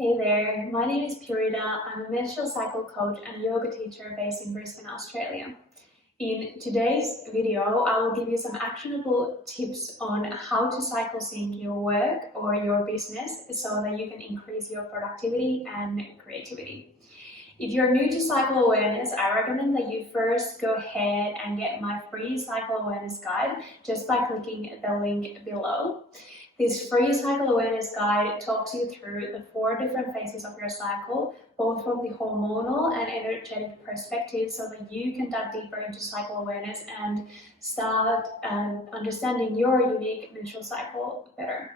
Hey there, my name is Purita. I'm a menstrual cycle coach and yoga teacher based in Brisbane, Australia. In today's video, I will give you some actionable tips on how to cycle sync your work or your business so that you can increase your productivity and creativity. If you're new to cycle awareness, I recommend that you first go ahead and get my free cycle awareness guide just by clicking the link below. This free cycle awareness guide talks you through the 4 different phases of your cycle, both from the hormonal and energetic perspective, so that you can dive deeper into cycle awareness and start understanding your unique menstrual cycle better.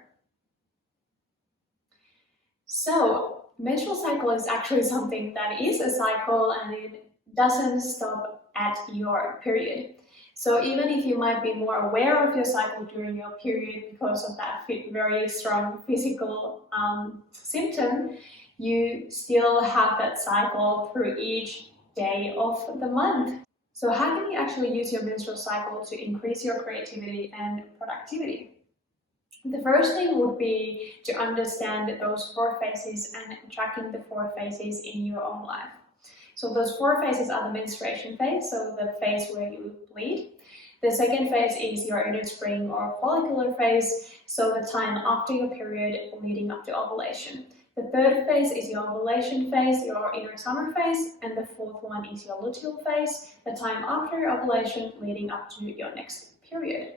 So, menstrual cycle is actually something that is a cycle and it doesn't stop at your period. So even if you might be more aware of your cycle during your period because of that very strong physical symptom, you still have that cycle through each day of the month. So how can you actually use your menstrual cycle to increase your creativity and productivity? The first thing would be to understand those 4 phases and tracking the 4 phases in your own life. So those 4 phases are the menstruation phase, so the phase where you bleed. The second phase is your inner spring or follicular phase, so the time after your period leading up to ovulation. The third phase is your ovulation phase, your inner summer phase, and the fourth one is your luteal phase, the time after your ovulation leading up to your next period.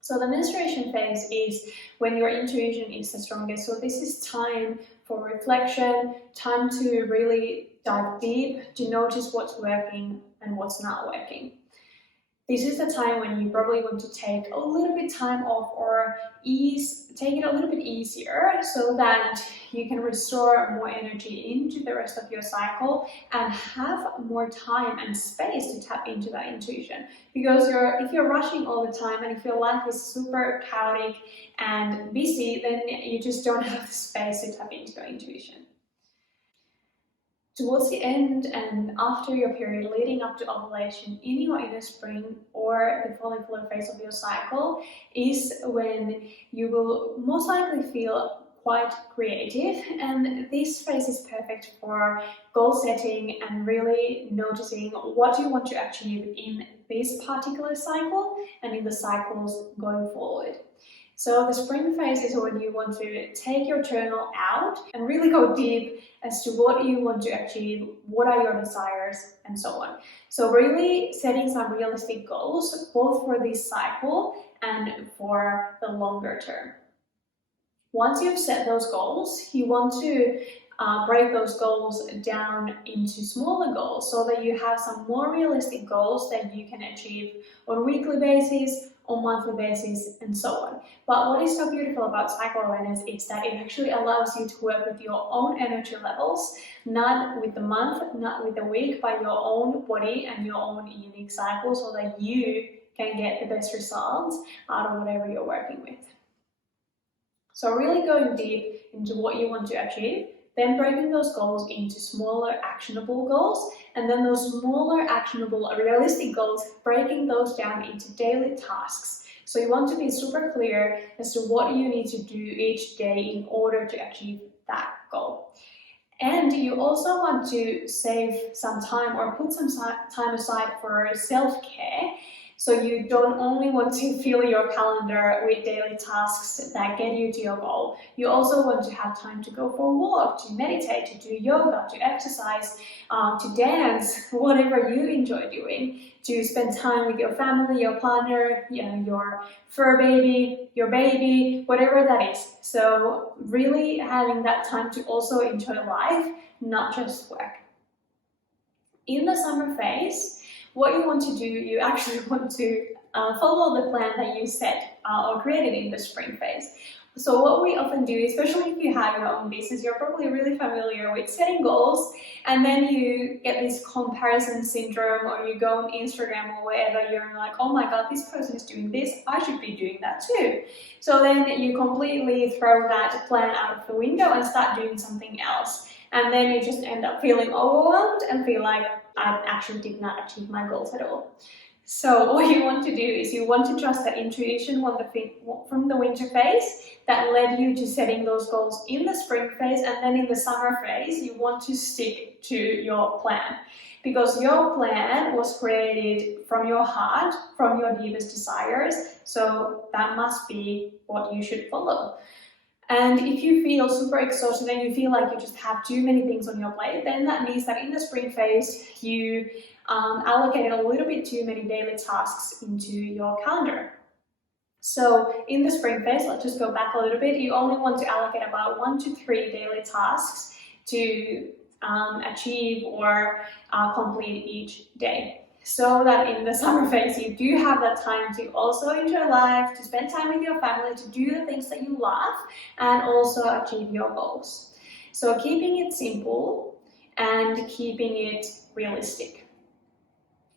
So the menstruation phase is when your intuition is the strongest. So this is time for reflection, time to really dive deep, to notice what's working and what's not working. This is the time when you probably want to take a little bit time off or take it a little bit easier so that you can restore more energy into the rest of your cycle and have more time and space to tap into that intuition. Because if you're rushing all the time and if your life is super chaotic and busy, then you just don't have the space to tap into your intuition. Towards the end and after your period leading up to ovulation in your inner spring or the follicular phase of your cycle is when you will most likely feel quite creative, and this phase is perfect for goal setting and really noticing what you want to achieve in this particular cycle and in the cycles going forward. So the spring phase is when you want to take your journal out and really go deep as to what you want to achieve, what are your desires, and so on. So really setting some realistic goals, both for this cycle and for the longer term. Once you've set those goals, you want to break those goals down into smaller goals so that you have some more realistic goals that you can achieve on a weekly basis, on monthly basis, and so on. But what is so beautiful about cycle awareness is that it actually allows you to work with your own energy levels, not with the month, not with the week, but your own body and your own unique cycle so that you can get the best results out of whatever you're working with. So really going deep into what you want to achieve, then breaking those goals into smaller actionable goals, and then those smaller actionable realistic goals, breaking those down into daily tasks. So you want to be super clear as to what you need to do each day in order to achieve that goal. And you also want to save some time or put some time aside for self-care. So you don't only want to fill your calendar with daily tasks that get you to your goal. You also want to have time to go for a walk, to meditate, to do yoga, to exercise, to dance, whatever you enjoy doing, to spend time with your family, your partner, your fur baby, your baby, whatever that is. So really having that time to also enjoy life, not just work. In the summer phase, what you want to do, you actually want to follow the plan that you set or created in the spring phase. So what we often do, especially if you have your own business, you're probably really familiar with setting goals, and then you get this comparison syndrome, or you go on Instagram or wherever, you're like, oh my god, this person is doing this, I should be doing that too. So then you completely throw that plan out of the window and start doing something else. And then you just end up feeling overwhelmed and feel like I actually did not achieve my goals at all. So what you want to do is you want to trust that intuition from the winter phase that led you to setting those goals in the spring phase, and then in the summer phase you want to stick to your plan, because your plan was created from your heart, from your deepest desires, so that must be what you should follow. And if you feel super exhausted and you feel like you just have too many things on your plate, then that means that in the spring phase, you allocated a little bit too many daily tasks into your calendar. So in the spring phase, let's just go back a little bit, you only want to allocate about 1 to 3 daily tasks to achieve or complete each day. So that in the summer phase, you do have that time to also enjoy life, to spend time with your family, to do the things that you love, and also achieve your goals. So keeping it simple and keeping it realistic.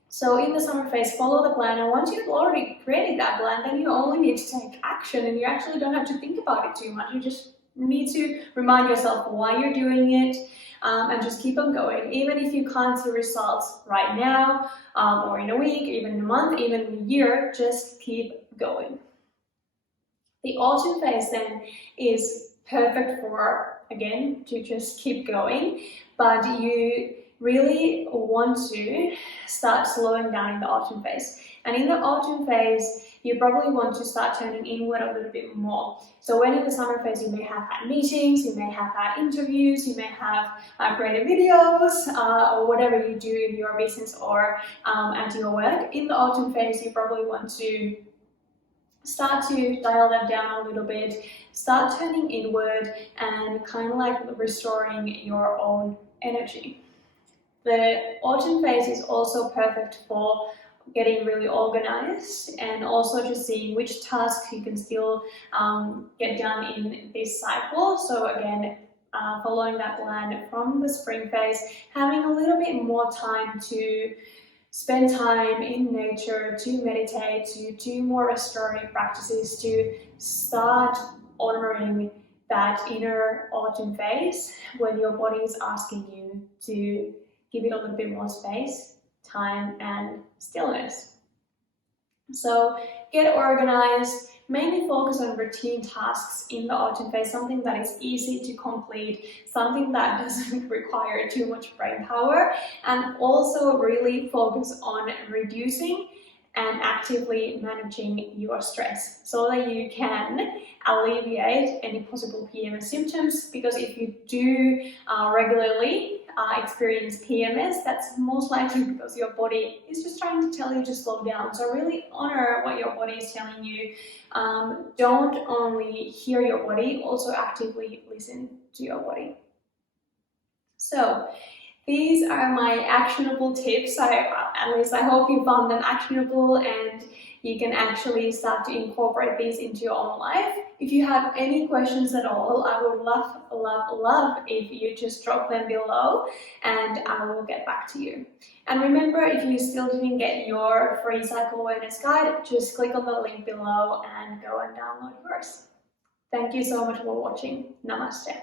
So in the summer phase, follow the plan, and once you've already created that plan, then you only need to take action, and you actually don't have to think about it too much. You just need to remind yourself why you're doing it, and just keep on going. Even if you can't see results right now, or in a week, even in a month, even in a year, just keep going. The autumn phase then is perfect for, again, to just keep going, but you really want to start slowing down in the autumn phase. And in the autumn phase, you probably want to start turning inward a little bit more. So when in the summer phase, you may have had meetings, you may have had interviews, you may have created videos, or whatever you do in your business or at your work. In the autumn phase, you probably want to start to dial that down a little bit, start turning inward and kind of like restoring your own energy. The autumn phase is also perfect for getting really organized and also just seeing which tasks you can still get done in this cycle. So again, following that plan from the spring phase, having a little bit more time to spend time in nature, to meditate, to do more restorative practices, to start honoring that inner autumn phase when your body is asking you to give it a little bit more space, time, and stillness. So get organized, mainly focus on routine tasks in the autumn phase, something that is easy to complete, something that doesn't require too much brain power, and also really focus on reducing and actively managing your stress so that you can alleviate any possible PMS symptoms, because if you do regularly experience PMS, that's most likely because your body is just trying to tell you to slow down. So really honor what your body is telling you. Don't only hear your body, also actively listen to your body. So these are my actionable tips. At least I hope you found them actionable and you can actually start to incorporate these into your own life. If you have any questions at all, I would love if you just drop them below and I will get back to you. And remember, if you still didn't get your free cycle awareness guide, just click on the link below and go and download yours. Thank you so much for watching. Namaste.